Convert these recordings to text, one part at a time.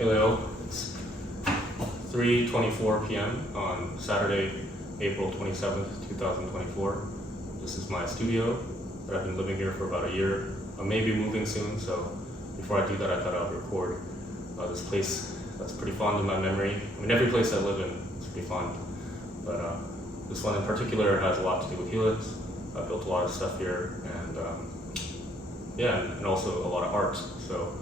Hey Leo, it's 3:24 p.m. on Saturday, April 27th, 2024. This is my studio that I've been living here for about a year. I may be moving soon, so before I do that, I thought I would record this place that's pretty fond in my memory. I mean, every place I live in is pretty fond, but this one in particular has a lot to do with HELIX. I built a lot of stuff here, and and also a lot of art. So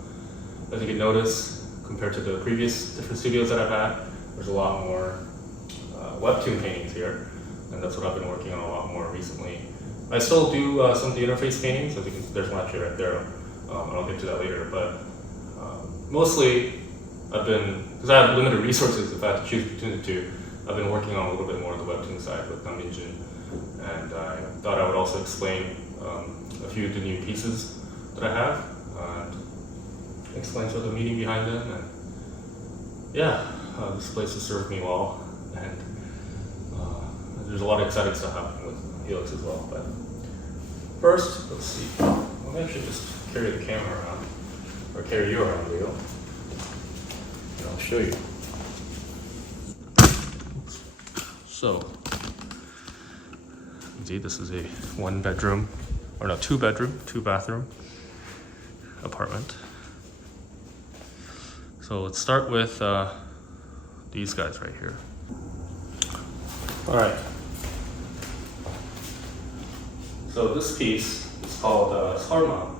as you can notice, compared to the previous different studios that I've had, there's a lot more Webtoon paintings here, and that's what I've been working on a lot more recently. I still do some of the interface paintings, as you can, there's one actually right there, and I'll get to that later, but mostly I've been, because I have limited resources, if I have to choose between the two, I've been working on a little bit more of the Webtoon side with Minjin, and I thought I would also explain a few of the new pieces that I have, and explain sort of the meaning behind them, and this place has served me well, and there's a lot of exciting stuff happening with HELIX as well. But first, let's see. Well, maybe I should just carry the camera around, or carry you around, Leo, and I'll show you. So, you see, this is a 1-bedroom, or no, 2-bedroom, 2-bathroom apartment. So let's start with these guys right here. All right. So this piece is called Sarma,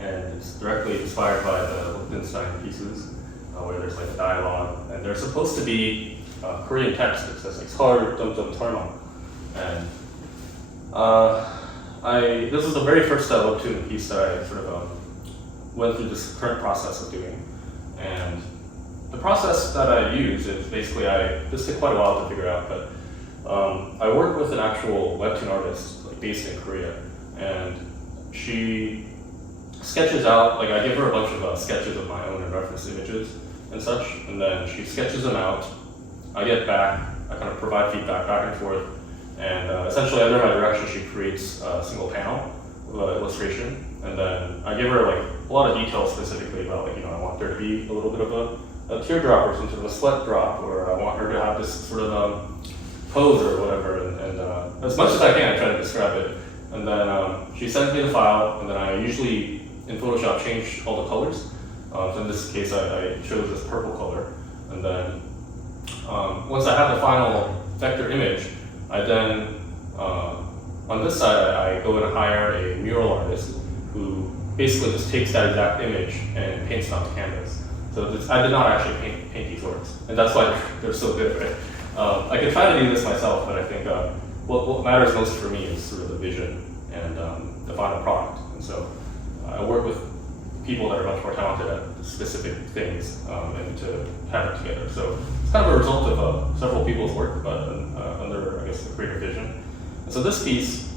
and it's directly inspired by the Liechtenstein pieces, where there's like a dialogue, and there's supposed to be Korean text that says like Sar Sarma, and this is the very first Webtoon piece that I sort of went through this current process of doing. And the process that I use is basically, this took quite a while to figure out, but I work with an actual Webtoon artist like based in Korea, and she sketches out, like I give her a bunch of sketches of my own and reference images and such, and then she sketches them out. I get back, I kind of provide feedback back and forth, and essentially under my direction she creates a single panel of illustration, and then I give her like a lot of details specifically about, like, I want there to be a little bit of a teardrop or some sort of a sweat drop, or I want her to have this sort of pose or whatever, and as much as I can I try to describe it, and then she sends me the file, and then I usually in Photoshop change all the colors. So in this case I chose this purple color, and then once I have the final vector image, I then on this side I go and hire a mural artist who basically just takes that exact image and paints it onto canvas. So I did not actually paint these works, and that's why they're so good, right? I could try to do this myself, but I think what matters most for me is sort of the vision and the final product. And so I work with people that are much more talented at specific things, and to have it together. So it's kind of a result of several people's work, but under, I guess, the creative vision. And so this piece,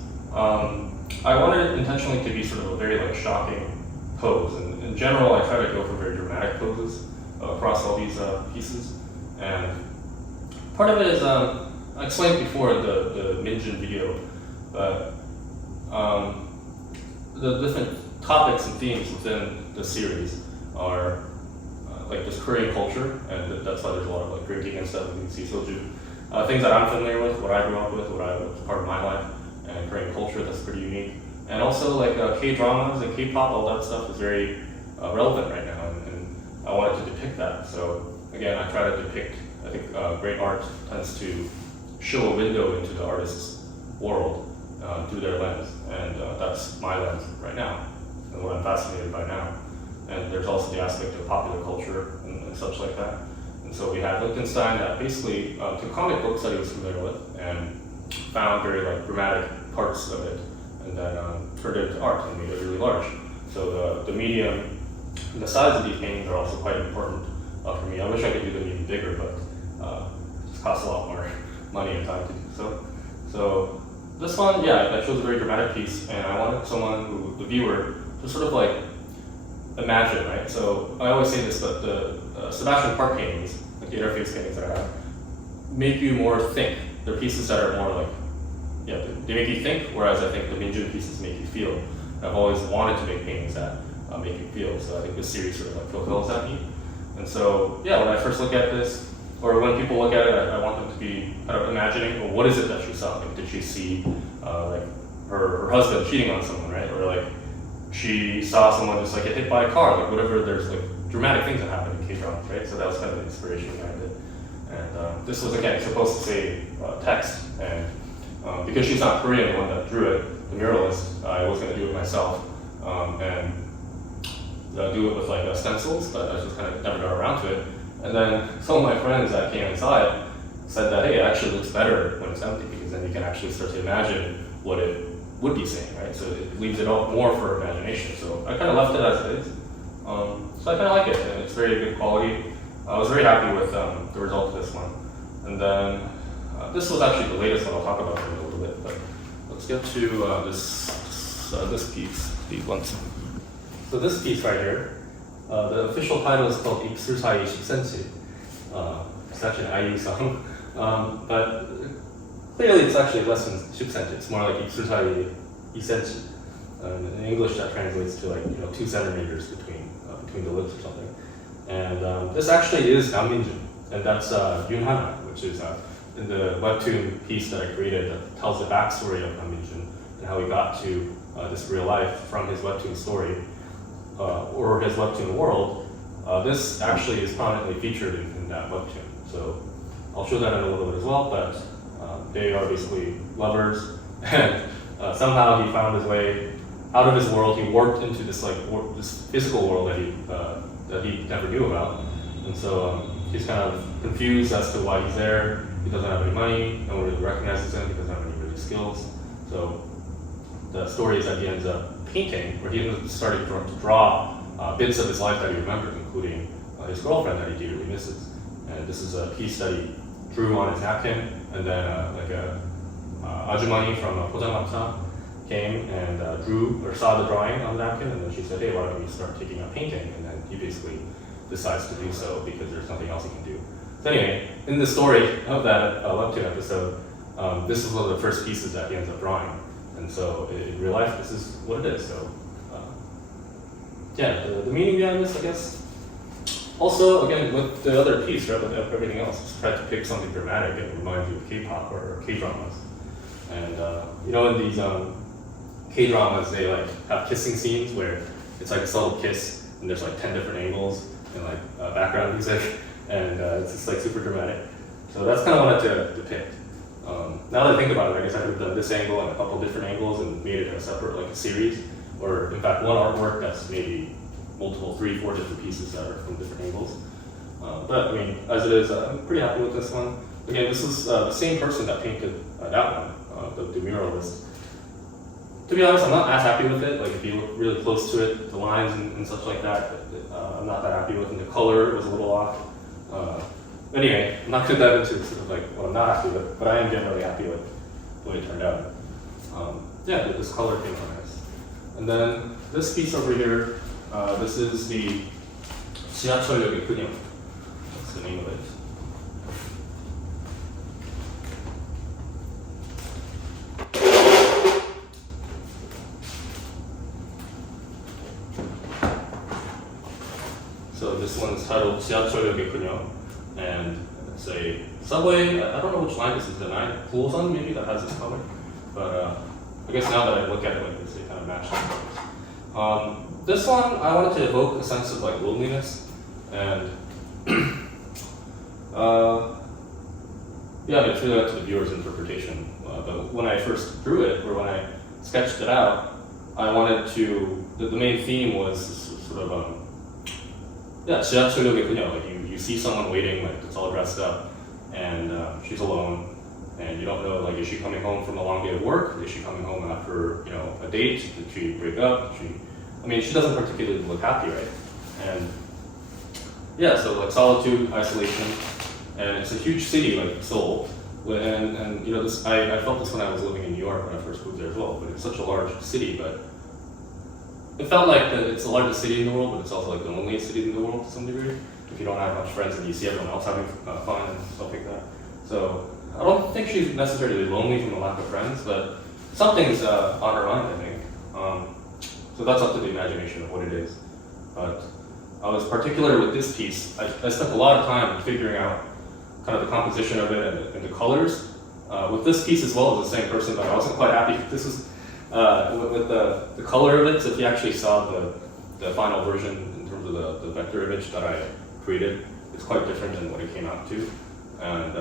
I wanted it intentionally to be sort of a very like shocking pose, and in general I try to go for very dramatic poses across all these pieces, and part of it is, I explained before the Minjin video, but the different topics and themes within the series are like this Korean culture, and that's why there's a lot of like drinking and stuff. You can see soju, things that I'm familiar with, what I grew up with, what was part of my life, and Korean culture that's pretty unique. And also like K-dramas and K-pop, all that stuff is very relevant right now, and I wanted to depict that. So again, I try to depict, I think great art tends to show a window into the artist's world through their lens, and that's my lens right now, and what I'm fascinated by now. And there's also the aspect of popular culture and such like that. And so we had Liechtenstein that basically took comic books that he was familiar with and found very like dramatic parts of it, and then turned it into art and made it really large. So the medium and the size of these paintings are also quite important for me. I wish I could do them even bigger, but it costs a lot more money and time to do so. So this one, I chose a very dramatic piece, and I wanted someone who, the viewer, to sort of like imagine, right? So I always say this, but the Sebastian Park paintings, like the interface paintings that I have, make you more think. They're pieces that are more like, they make you think, whereas I think the Minjin pieces make you feel. I've always wanted to make paintings that make you feel, so I think this series sort of like fulfills that need. And so, yeah, when I first look at this, or when people look at it, I want them to be kind of imagining, well, what is it that she saw? Like, did she see like her husband cheating on someone, right? Or like she saw someone just like get hit by a car, like whatever. There's like dramatic things that happen in K-dramas, right? So that was kind of the inspiration behind it. And this was again supposed to say text, and because she's not Korean, the one that drew it, the muralist, I was going to do it myself and do it with like stencils, but I just kind of never got around to it. And then some of my friends that came inside said that, hey, it actually looks better when it's empty, because then you can actually start to imagine what it would be saying, right? So it leaves it out more for imagination. So I kind of left it as it is. So I kind of like it, and it's very good quality. I was very happy with the result of this one. And then this was actually the latest one. I'll talk about it in a little bit, but let's get to this piece, these ones. So this piece right here, the official title is called 입술사이 10cm. It's actually an IU song, but clearly it's actually less than 10cm. It's more like 입술사이 2cm. In English, that translates to like 2 centimeters between the lips or something. And this actually is Namminjun, and that's Yoon Hana, which is in the Webtoon piece that I created that tells the backstory of Namminjun and how he got to this real life from his Webtoon story. Or his Webtoon world, this actually is prominently featured in that Webtoon. So I'll show that in a little bit as well, but they are basically lovers, and somehow he found his way out of his world. He warped into this this physical world that he never knew about, and so he's kind of confused as to why he's there. He doesn't have any money, no one really recognizes him, he doesn't have any really skills. So the story is that he ends up painting, where he ends up starting to draw bits of his life that he remembered, including his girlfriend that he dearly misses. And this is a piece that he drew on his napkin, and then like a ajumani from Pojangamsa came and drew or saw the drawing on the napkin, and then she said, hey, why don't we start taking up painting? And then he basically decides to do so because there's nothing else he can do. So anyway, in the story of that Webtoon episode, this is one of the first pieces that he ends up drawing. And so in real life, this is what it is. So yeah, the meaning behind this, I guess. Also, again, with the other piece, right, with everything else, just try to pick something dramatic and remind you of K-pop or K-dramas. And in these K-dramas, they like have kissing scenes where it's like a subtle kiss, and there's like 10 different angles and like background music, and it's just like super dramatic. So that's kind of what I wanted to depict. Now that I think about it, I guess I could have done this angle and a couple different angles and made it a separate like a series, or in fact one artwork that's maybe multiple 3-4 different pieces that are from different angles. But I mean, as it is, I'm pretty happy with this one. Again, this is the same person that painted that one, the muralist. To be honest, I'm not as happy with it. Like if you look really close to it, the lines and such like that, I'm not that happy with, and the color was a little off. Anyway, I'm not going to dive into sort of like what I'm not happy with, but I am generally happy with the way it turned out. Yeah, this color came out nice. And then this piece over here, this is the 지하철역의 그녀. That's the name of it. So this one's titled 지하철역의 그녀, and it's a subway. I don't know which line this is, the 9호선 maybe that has this color, but I guess now that I look at it like this, they kind of match the colors. This one, I wanted to evoke a sense of like loneliness, and yeah, it's really up to the viewer's interpretation. But when I first drew it, or when I sketched it out, I wanted to, the main theme was sort of, yeah, 지하철역의 그녀, like you see someone waiting, like it's all dressed up, and she's alone, and you don't know, like, is she coming home from a long day of work? Is she coming home after, a date? Did she break up? She doesn't particularly look happy, right? And yeah, so like solitude, isolation, and it's a huge city, like Seoul, and this, I felt this when I was living in New York when I first moved there as well, but it's such a large city, but it felt like it's the largest city in the world, but it's also like the loneliest city in the world to some degree. If you don't have much friends and you see everyone else having fun and stuff like that. So I don't think she's necessarily lonely from a lack of friends, but something's on her mind, I think. So that's up to the imagination of what it is. But I was particular with this piece. I spent a lot of time figuring out kind of the composition of it and the colors. With this piece as well as the same person, but I wasn't quite happy. This is with the color of it. So if you actually saw the final version in terms of the vector image that I created, it's quite different than what it came out to, and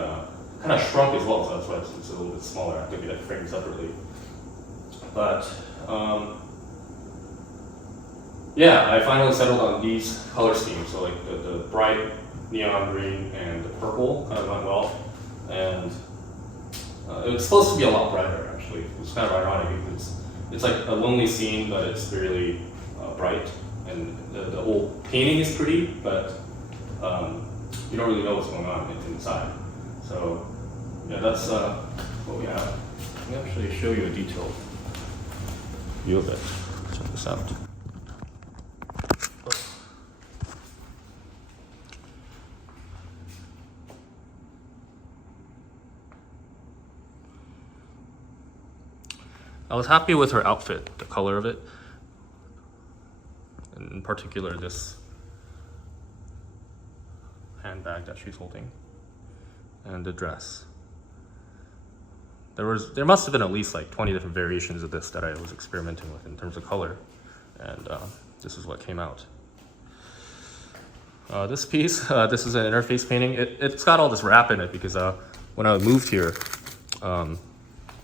kind of shrunk as well. So that's why it's a little bit smaller. I have to get it framed separately. But yeah, I finally settled on these color schemes. So like the bright neon green and the purple kind of went well, and it was supposed to be a lot brighter actually. It's kind of ironic because it's like a lonely scene, but it's really bright, and the whole painting is pretty, but you don't really know what's going on inside. So yeah, that's what we have. Let me actually show you a detailed view of it. Check this out. I was happy with her outfit, the color of it, and in particular this handbag that she's holding, and the dress. There must have been at least like 20 different variations of this that I was experimenting with in terms of color, and this is what came out. This piece, this is an interface painting. It's got all this wrap in it because when I moved here,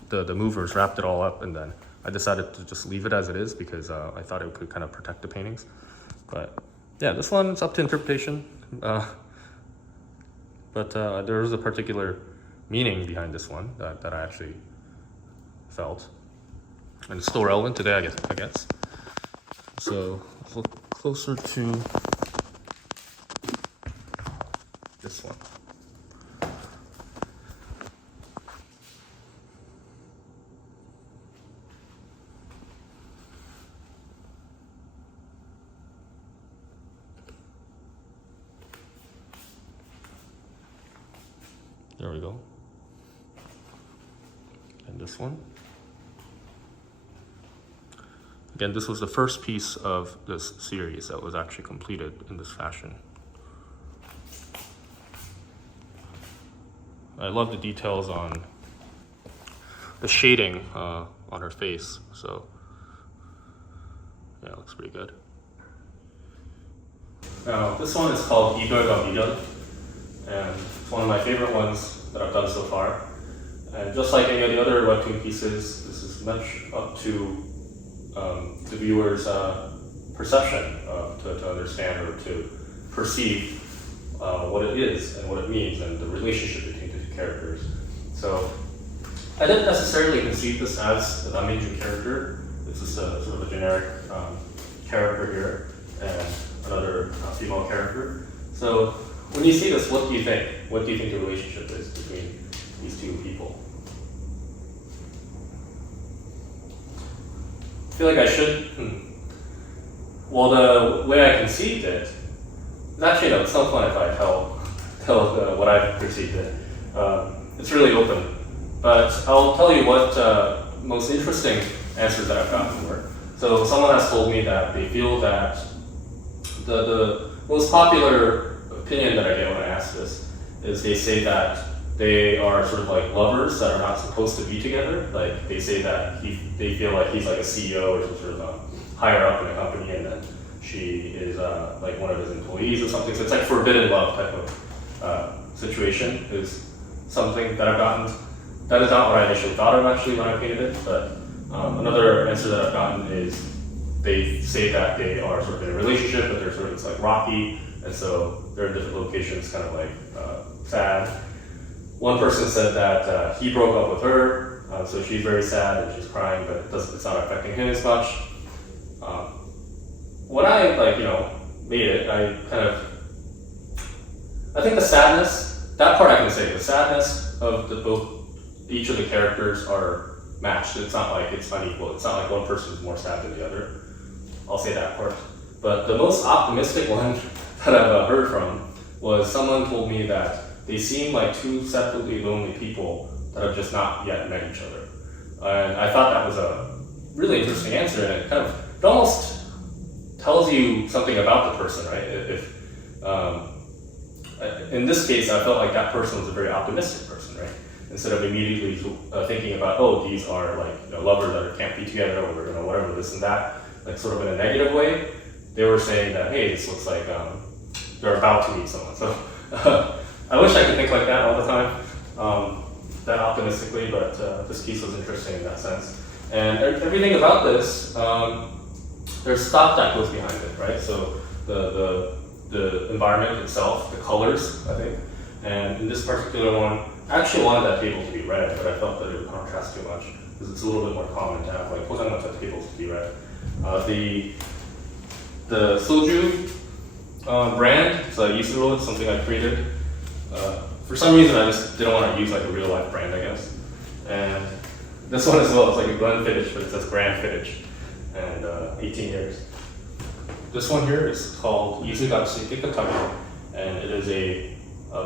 the movers wrapped it all up, and then I decided to just leave it as it is because I thought it could kind of protect the paintings. But yeah, this one is up to interpretation. But there was a particular meaning behind this one that I actually felt, and it's still relevant today, I guess. So let's look closer to this one. There we go. And this one. Again, this was the first piece of this series that was actually completed in this fashion. I love the details on the shading on her face, so yeah, it looks pretty good. Now, this one is called 이별과 미련, and it's one of my favorite ones that I've done so far. And just like any of the other webtoon pieces, this is much up to the viewer's perception to understand or to perceive what it is and what it means and the relationship between the two characters. So I didn't necessarily conceive this as the Namminju character. It's just a sort of a generic character here and another female character. So when you see this, what do you think? What do you think the relationship is between these two people? I feel like I should. Well, the way I conceived it, actually no, it's not fun if I tell what I perceived it. It's really open, but I'll tell you what most interesting answers that I've gotten were. So someone has told me that they feel that the most popular opinion that I get when I ask this is they say that they are sort of like lovers that are not supposed to be together. Like they say that they feel like he's like a CEO or some sort of higher up in a company, and then she is like one of his employees or something. So it's like forbidden love type of situation is something that I've gotten. That is not what I initially thought of actually when I painted it, but another answer that I've gotten is they say that they are sort of in a relationship, but they're sort of, it's like rocky, and so they're in different locations, kind of like sad. One person said that he broke up with her, so she's very sad and she's crying, but it's not affecting him as much. When I made it, I think the sadness, that part I can say, the sadness of each of the characters are matched. It's not like it's unequal. It's not like one person is more sad than the other. I'll say that part. But the most optimistic one that I've heard from was someone told me that they seem like two separately lonely people that have just not yet met each other. And I thought that was a really interesting answer, and it almost tells you something about the person, right? In this case, I felt like that person was a very optimistic person, right? Instead of immediately thinking about, oh, these are like lovers that can't be together, or whatever, this and that, like sort of in a negative way, they were saying that, hey, this looks like they're about to meet someone. So I wish I could think like that all the time, that optimistically, but this piece was interesting in that sense. And everything about this, there's thought that goes behind it, right? So the environment itself, the colors, I think, and in this particular one, I actually wanted that table to be red, but I felt that it would contrast too much because it's a little bit more common to have like 포장마차 tables to be red. The soju brand, so Yisuro, is something I created. For some reason, I just didn't want to use like a real life brand, I guess. And this one as well, it's like a Glenfiddich, but it says Grandfiddich, and 18 years. This one here is called 이슬같이, 깨끗하게, and it is a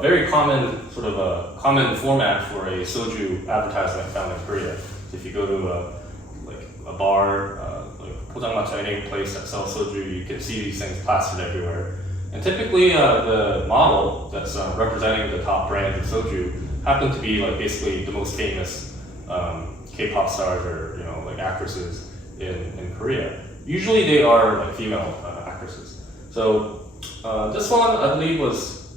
very common, sort of a common format for a soju advertisement found in Korea. So if you go to like a bar, like 포장마차, any place that sells soju, you can see these things plastered everywhere. And typically, the model that's representing the top brands of soju happen to be like basically the most famous K-pop stars or like actresses in Korea. Usually, they are like female actresses. So this one, I believe,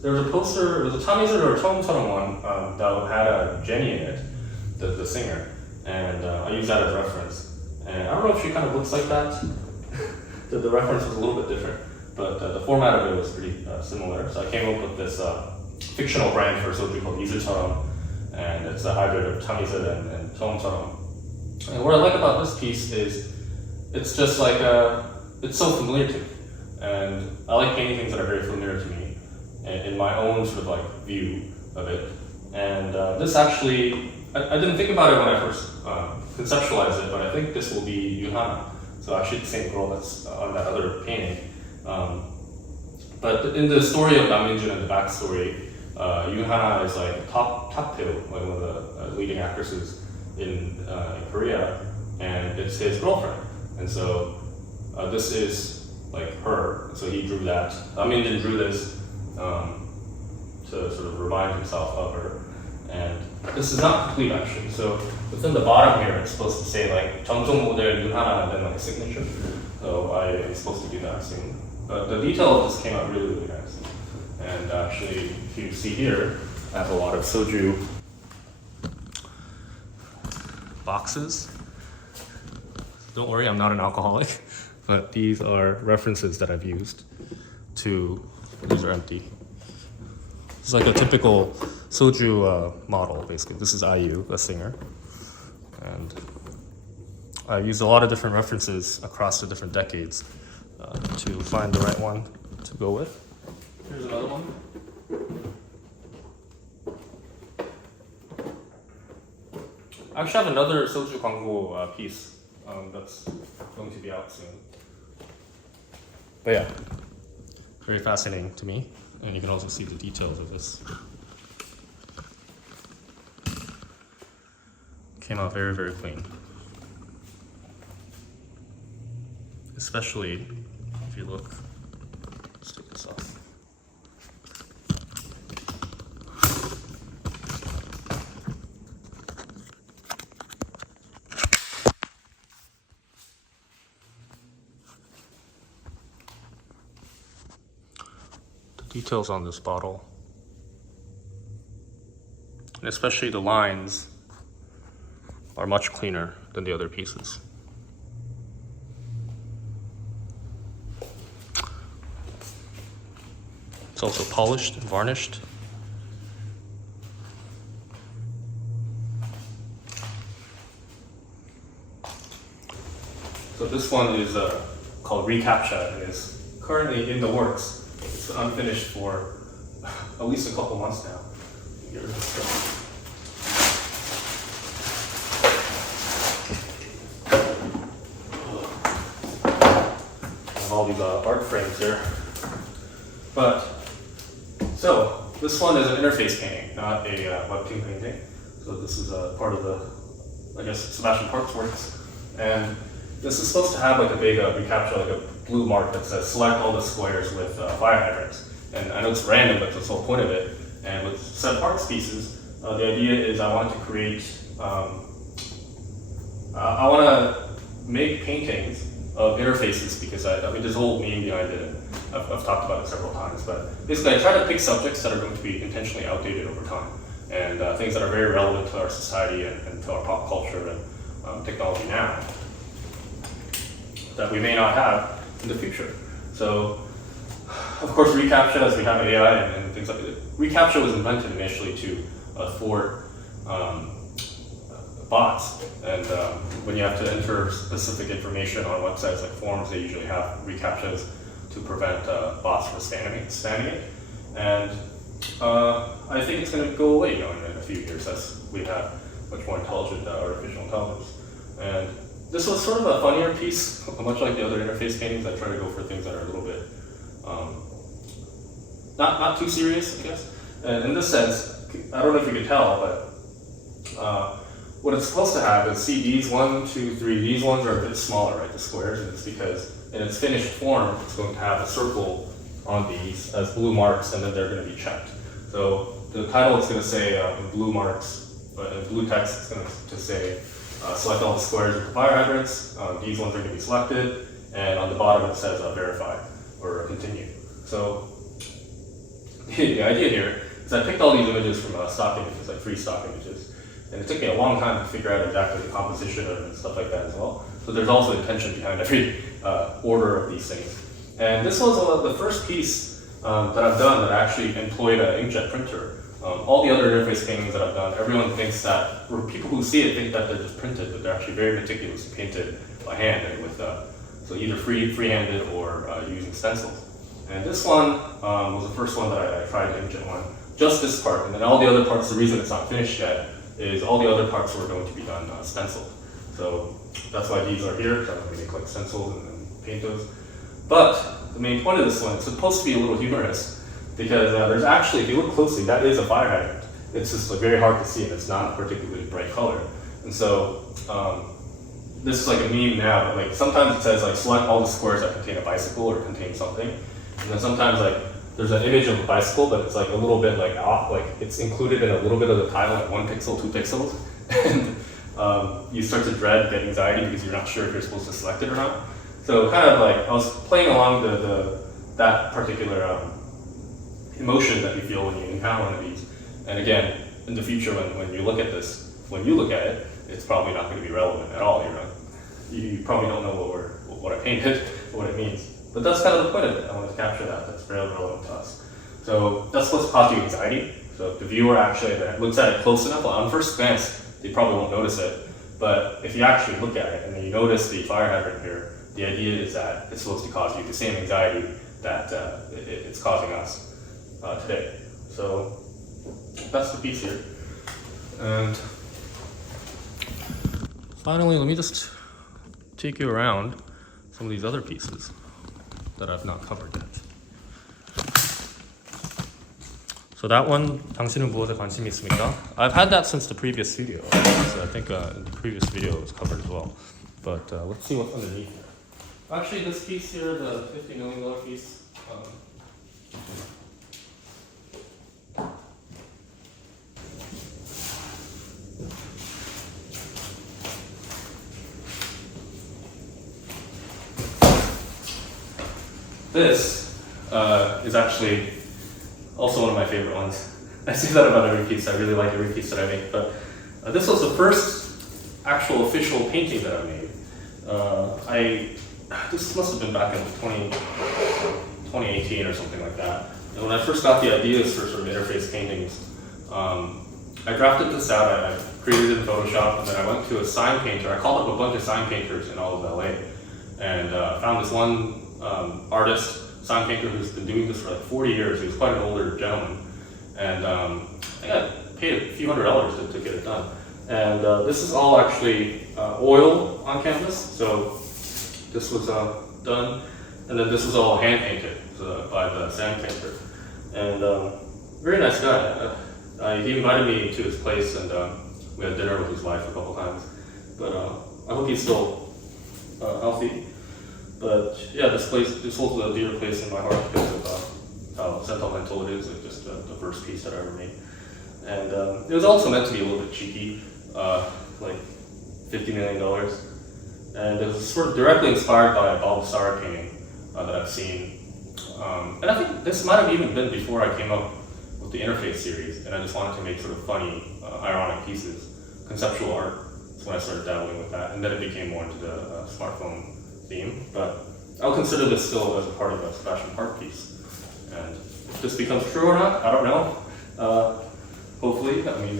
there was a poster. It was a 참이슬 or 처음처럼 one that had a Jenny in it, the singer, and I used that as reference. And I don't know if she kind of looks like that. The reference was a little bit different. But the format of it was pretty similar. So I came up with this fictional brand for soju called 이슬처럼, and it's a hybrid of 참이슬 and 처음처럼. And what I like about this piece is it's just like it's so familiar to me, and I like painting things that are very familiar to me in my own sort of like view of it. And this actually, I didn't think about it when I first conceptualized it, but I think this will be Yuhana. So actually the same girl that's on that other painting. But in the story of Namminjun and the backstory, Yuhana is like top two, like one of the leading actresses in Korea, and it's his girlfriend. And so this is like her. So he drew that. Namminjun drew this to sort of remind himself of her. And this is not complete actually. So within the bottom here, it's supposed to say like 정종 모델 Yuhana and then like signature. So I am supposed to do that soon. But the detail of this came out really, really nice. And actually, if you see here, I have a lot of soju boxes. Don't worry, I'm not an alcoholic, but these are references that I've used these are empty. It's like a typical soju model, basically. This is IU, a singer. And I used a lot of different references across the different decades to find the right one to go with. Here's another one. I actually have another soju 광고 piece that's going to be out soon. But yeah, very fascinating to me, and you can also see the details of this. Came out very, very clean. Especially if you look, let's take this off. The details on this bottle, and especially the lines, are much cleaner than the other pieces. It's also polished and varnished. So this one is called Recaptcha and is currently in the works. It's unfinished for at least a couple months now. I have all these art frames here. But, so, this one is an interface painting, not a Webtoon painting. So this is part of the, I guess, Sebastian Park's works. And this is supposed to have like a big Recaptcha, like a blue mark that says select all the squares with fire hydrants. And I know it's random, but that's the whole point of it. And with set parts pieces, the idea is I want to create, I want to make paintings of interfaces, because I mean, there's a whole meme behind it, and I've talked about it several times, but basically I try to pick subjects that are going to be intentionally outdated over time, and things that are very relevant to our society and to our pop culture and technology now, that we may not have in the future. So, of course, Recaptcha, as we have AI and things like that, Recaptcha was invented initially to thwart bots, and when you have to enter specific information on websites like forums, they usually have Recaptchas to prevent bots from spamming it. And I think it's going to go away in a few years as we have much more intelligent artificial intelligence. And this was sort of a funnier piece, much like the other interface paintings. I try to go for things that are a little bit not too serious, I guess. And in this sense, I don't know if you can tell, but what it's supposed to have is, see these 1, 2, 3, these ones are a bit smaller, right, the squares, and it's because in its finished form, it's going to have a circle on these as blue marks, and then they're going to be checked. So the title is going to say in blue marks, but in blue text it's going to say select all the squares with the fire hydrants. These ones are going to be selected, and on the bottom it says verify or continue. So the idea here is I picked all these images from stock images, like free stock images, and it took me a long time to figure out exactly the composition of it and stuff like that as well. So there's also intention behind every order of these things. And this was the first piece that I've done that actually employed an inkjet printer. All the other interface paintings that I've done, everyone thinks that, or people who see it think that they're just printed, but they're actually very meticulously painted by hand, and with so either free-handed or using stencils. And this one was the first one that I tried to inkjet one. Just this part, and then all the other parts, the reason it's not finished yet is all the other parts were going to be done stenciled. So that's why these are here, because I'm going to make like stencils and paint those. But the main point of this one, it's supposed to be a little humorous, because there's actually, if you look closely, that is a fire hydrant. It's just like very hard to see, and it's not a particularly bright color. And so this is like a meme now, but like sometimes it says like select all the squares that contain a bicycle or contain something. And then sometimes like there's an image of a bicycle, but it's like a little bit like off, like it's included in a little bit of the title, like 1 pixel, 2 pixels. And you start to dread, get anxiety because you're not sure if you're supposed to select it or not. So kind of like, I was playing along that particular emotion that you feel when you encounter one of these. And again, in the future, when you look at this, when you look at it, it's probably not going to be relevant at all. You probably don't know what I painted, or what it means. But that's kind of the point of it. I want to capture that. That's very relevant to us. So that's supposed to cause you anxiety. So if the viewer actually looks at it close enough, well, on first glance, they probably won't notice it. But if you actually look at it and then you notice the fire hydrant here, the idea is that it's supposed to cause you the same anxiety that it's causing us today. So that's the piece here. And finally, let me just take you around some of these other pieces that I've not covered yet. So that one, 당신은 무엇에 관심이 있습니까? I've had that since the previous video. So I think in the previous video it was covered as well. But let's see what's underneath here. Actually, this piece here, the $50 million piece, this is actually also one of my favorite ones. I say that about every piece. I really like every piece that I make, but this was the first actual official painting that I made. This must have been back in 2018 or something like that. And when I first got the ideas for sort of interface paintings, I drafted this out. I created it in Photoshop, and then I went to a sign painter. I called up a bunch of sign painters in all of LA, and found this one artist, sign painter, who's been doing this for like 40 years. He was quite an older gentleman, and I got paid a few $100s to get it done. And this is all actually oil on canvas. So this was done, and then this was all hand painted by the sand painter. And very nice guy. He invited me to his place, and we had dinner with his wife a couple times. But I hope he's still coffee. But yeah, this holds a dear place in my heart because of how sentimental it is. Like just the first piece that I ever made, and it was also meant to be a little bit cheeky, like $50 million, and it was sort of directly inspired by a Bob Sarr painting that I've seen, and I think this might have even been before I came up with the Interface series, and I just wanted to make sort of funny, ironic pieces, conceptual art. That's when I started dabbling with that, and then it became more into the smartphone theme, but I'll consider this still as a part of a Sebastian Park piece. And if this becomes true or not, I don't know. Hopefully, I mean,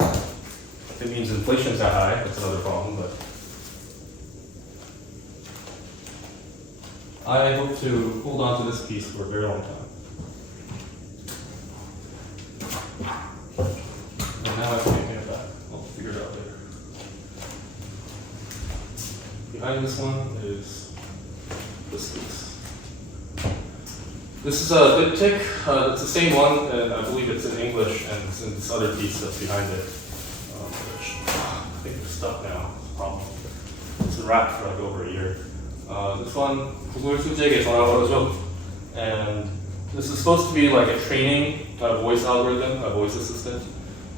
if it means inflation's that high, that's another problem, but I hope to hold on to this piece for a very long time. And now I have to make it back. I'll figure it out later. Behind this one is this piece. This is a diptych. It's the same one, and I believe it's in English, and it's in this other piece that's behind it, which I think it's stuck now. It's a problem. It's been wrapped for like over a year. This one, Closeups, and this is supposed to be like a training voice algorithm, a voice assistant,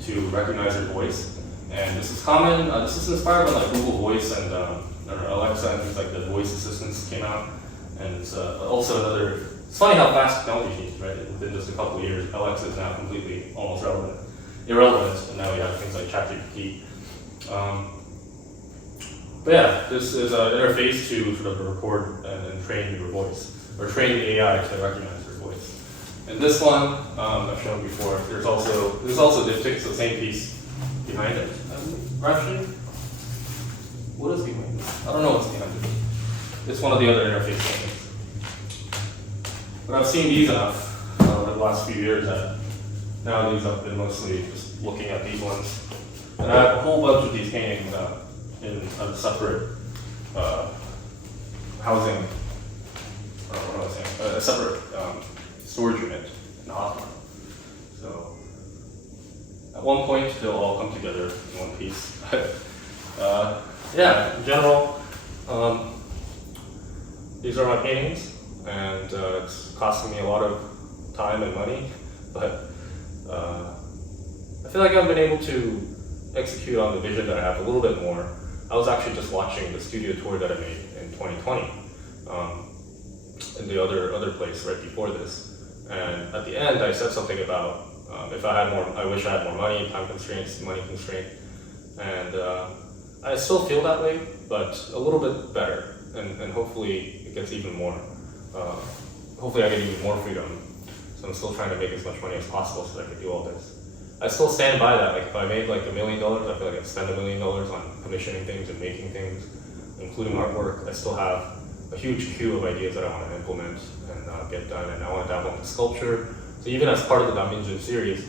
to recognize your voice. And this is common. This is inspired by like Google Voice and Alexa and things like the voice assistants came out. And it's also another. It's funny how fast technology changes, right? Within just a couple of years, Alexa is now completely almost irrelevant, and now we have things like ChatGPT. But yeah, this is an interface to sort of record and train your voice, or train the AI to recognize your voice. And this one I've shown before. There's also diptych, so same piece behind it. Actually, what is behind it? I don't know what's behind it. It's one of the other interface things. But I've seen these enough over the last few years that nowadays I've been mostly just looking at these ones. And I have a whole bunch of these paintings in a separate housing, or what am I saying? A separate storage unit in the hospital. So at one point they'll all come together in one piece. Yeah, in general, these are my paintings, and it's costing me a lot of time and money, but I feel like I've been able to execute on the vision that I have a little bit more. I was actually just watching the studio tour that I made in 2020 in the other place right before this, and at the end I said something about if I had more, I wish I had more money, time constraints, money constraint, and I still feel that way, but a little bit better, and hopefully it gets even more. Hopefully I get even more freedom. So I'm still trying to make as much money as possible so that I can do all this. I still stand by that. Like if I made like $1 million, I feel like I'd spend $1 million on commissioning things and making things, including artwork. I still have a huge queue of ideas that I want to implement and get done, and I want to dabble into sculpture. So even as part of the Daminjin series,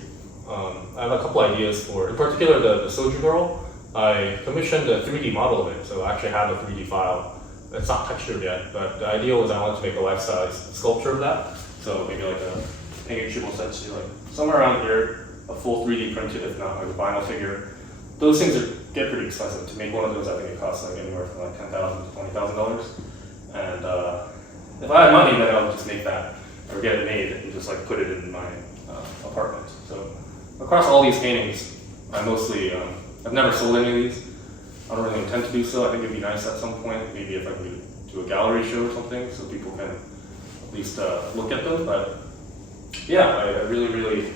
I have a couple ideas for, in particular the Soju Girl. I commissioned a 3D model of it, so I actually have a 3D file. It's not textured yet, but the idea was I wanted to make a life-size sculpture of that. So maybe like a English sense, like somewhere around here, a full 3D printed, if not like a vinyl figure. Those things get pretty expensive. To make one of those, I think it costs like anywhere from like $10,000 to $20,000. And if I had money, then I would just make that or get it made and just like put it in my apartment. So across all these paintings, I mostly I've never sold any of these. I don't really intend to do so. I think it'd be nice at some point, maybe if I could do a gallery show or something, so people can at least look at them. But yeah, I really, really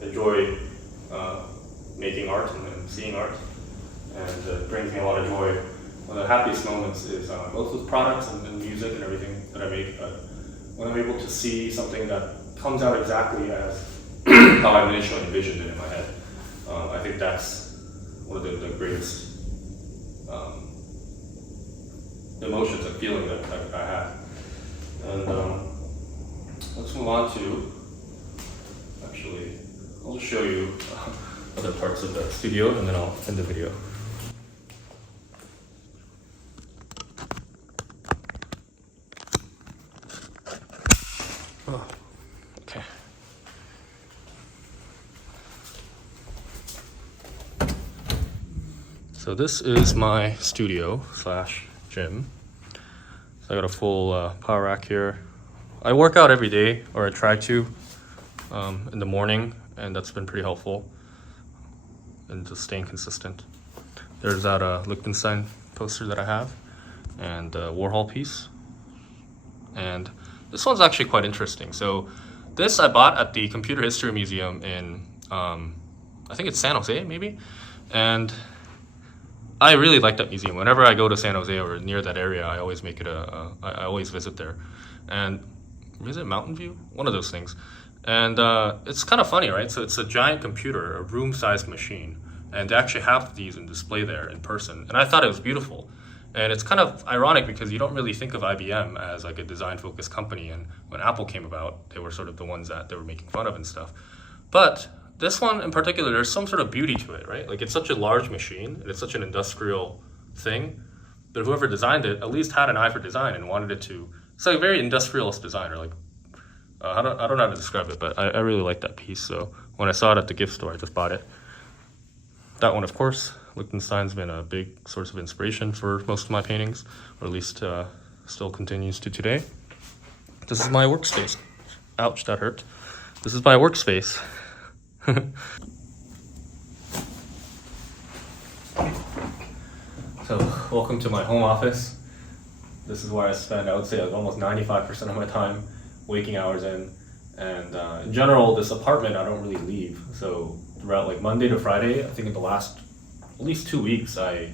enjoy making art and seeing art, and it brings me a lot of joy. One of the happiest moments is both with products and music and everything that I make, but when I'm able to see something that comes out exactly as how I initially envisioned it in my head. I think that's one of the greatest emotions and feeling that I have. And let's move on to, actually, I'll just show you other parts of the studio and then I'll end the video. Oh, okay. So this is my studio slash gym. So I got a full power rack here. I work out every day, or I try to, in the morning, and that's been pretty helpful and just staying consistent. There's that Liechtenstein poster that I have, and Warhol piece. And this one's actually quite interesting. So this I bought at the Computer History Museum in, I think it's San Jose, maybe? And I really like that museum. Whenever I go to San Jose or near that area, I always make it I always visit there. And is it Mountain View? One of those things. And it's kind of funny, right? So it's a giant computer, a room-sized machine, and they actually have these in display there in person. And I thought it was beautiful. And it's kind of ironic because you don't really think of IBM as like a design-focused company. And when Apple came about, they were sort of the ones that they were making fun of and stuff. But this one in particular, there's some sort of beauty to it, right? Like it's such a large machine and it's such an industrial thing. But whoever designed it at least had an eye for design and wanted it to. It's like a very industrialist design, or like I don't know how to describe it, but I really like that piece. So when I saw it at the gift store, I just bought it. That one, of course, Liechtenstein's been a big source of inspiration for most of my paintings, or at least still continues to today. This is my workspace. Ouch, that hurt. This is my workspace. So, welcome to my home office. This is where I spend, I would say, like almost 95% of my time, waking hours in. And in general, this apartment, I don't really leave. So throughout like Monday to Friday, I think in the last at least 2 weeks, I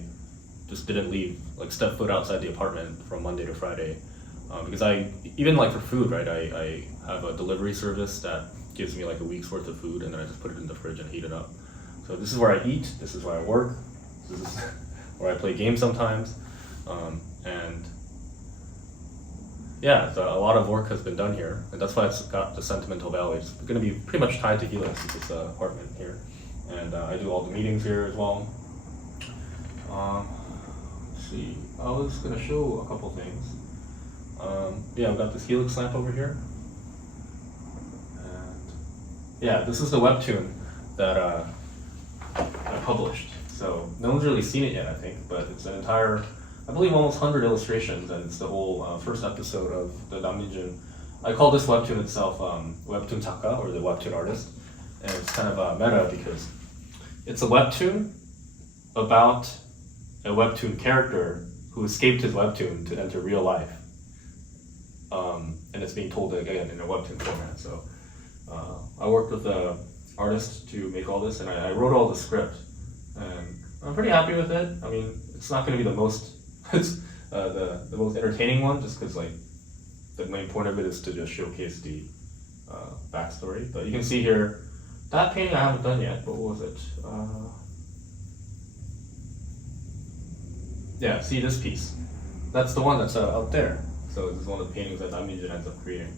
just didn't leave, like step foot outside the apartment from Monday to Friday. Because even like for food, right, I have a delivery service that gives me like a week's worth of food, and then I just put it in the fridge and heat it up. So this is where I eat, this is where I work, this is where I play games sometimes. And yeah, so a lot of work has been done here, and that's why it's got the sentimental value. It's going to be pretty much tied to HELIX, this apartment here. And I do all the meetings here as well. Let's see, I was going to show a couple things. Yeah, I've got this HELIX lamp over here. And yeah, this is the webtoon that I published. So no one's really seen it yet, I think, but it's an entire, I believe almost 100 illustrations, and it's the whole first episode of the Namnijin. I call this webtoon itself Webtoon Taka, or the Webtoon Artist. And it's kind of meta because it's a webtoon about a webtoon character who escaped his webtoon to enter real life. And it's being told again in a webtoon format. So I worked with the artist to make all this, and I wrote all the script. And I'm pretty happy with it. I mean, it's not going to be the most the most entertaining one, just because like the main point of it is to just showcase the backstory. But you can see here, that painting I haven't done yet. What was it? Yeah, see this piece. That's the one that's out there. So this is one of the paintings that Namnijin ends up creating.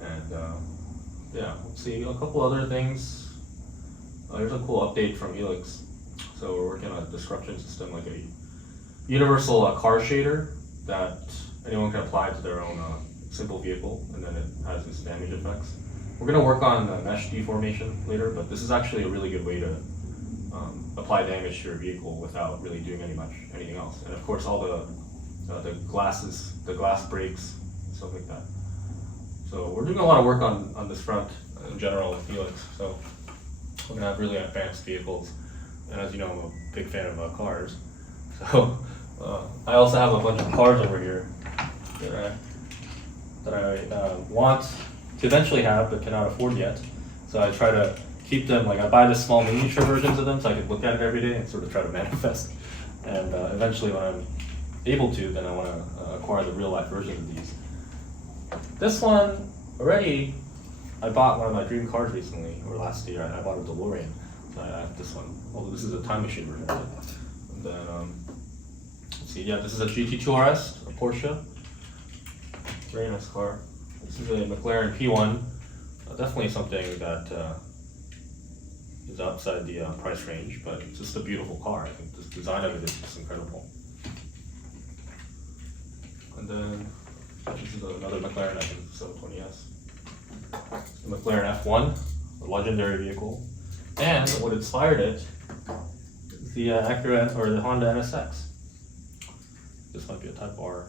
And yeah, let's see a couple other things. Here's a cool update from HELIX. So we're working on a description system, like a universal car shader that anyone can apply to their own simple vehicle, and then it has its damage effects. We're going to work on mesh deformation later, but this is actually a really good way to apply damage to your vehicle without really doing anything else. And of course, all the glass breaks, stuff like that. So we're doing a lot of work on this front in general with HELIX. So we're going to have really advanced vehicles. And as you know, I'm a big fan of cars. So I also have a bunch of cars over here that I want to eventually have but cannot afford yet. So I try to keep them, like I buy the small miniature versions of them so I can look at it every day and sort of try to manifest. And eventually when I'm able to, then I want to acquire the real life version of these. This one, already, I bought one of my dream cars recently, or last year. I bought a DeLorean. So I have this one, although this is a time machine version of it. And then, let's see, yeah, this is a GT2 RS, a Porsche. Very nice car. This is a McLaren P1. Definitely something that is outside the price range, but it's just a beautiful car. I think the design of it is just incredible. And then this is another McLaren, I think, so 20S. The McLaren F1, a legendary vehicle. And what inspired it is the Acura or the Honda NSX. This might be a Type R.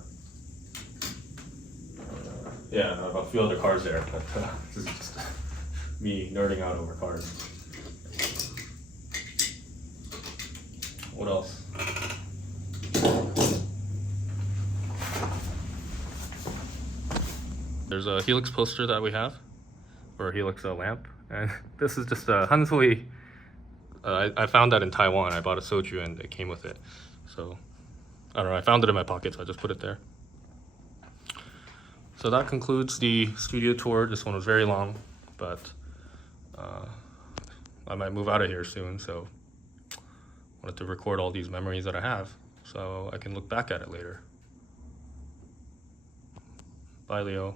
Yeah, and I have a few other cars there, but this is just me nerding out over cars. What else? There's a HELIX poster that we have, or a HELIX lamp, and this is just a Hansoi. I found that in Taiwan. I bought a soju and it came with it. So, I don't know, I found it in my pocket, so I just put it there. So that concludes the studio tour. This one was very long, but I might move out of here soon, so I wanted to record all these memories that I have so I can look back at it later. Bye, Leo.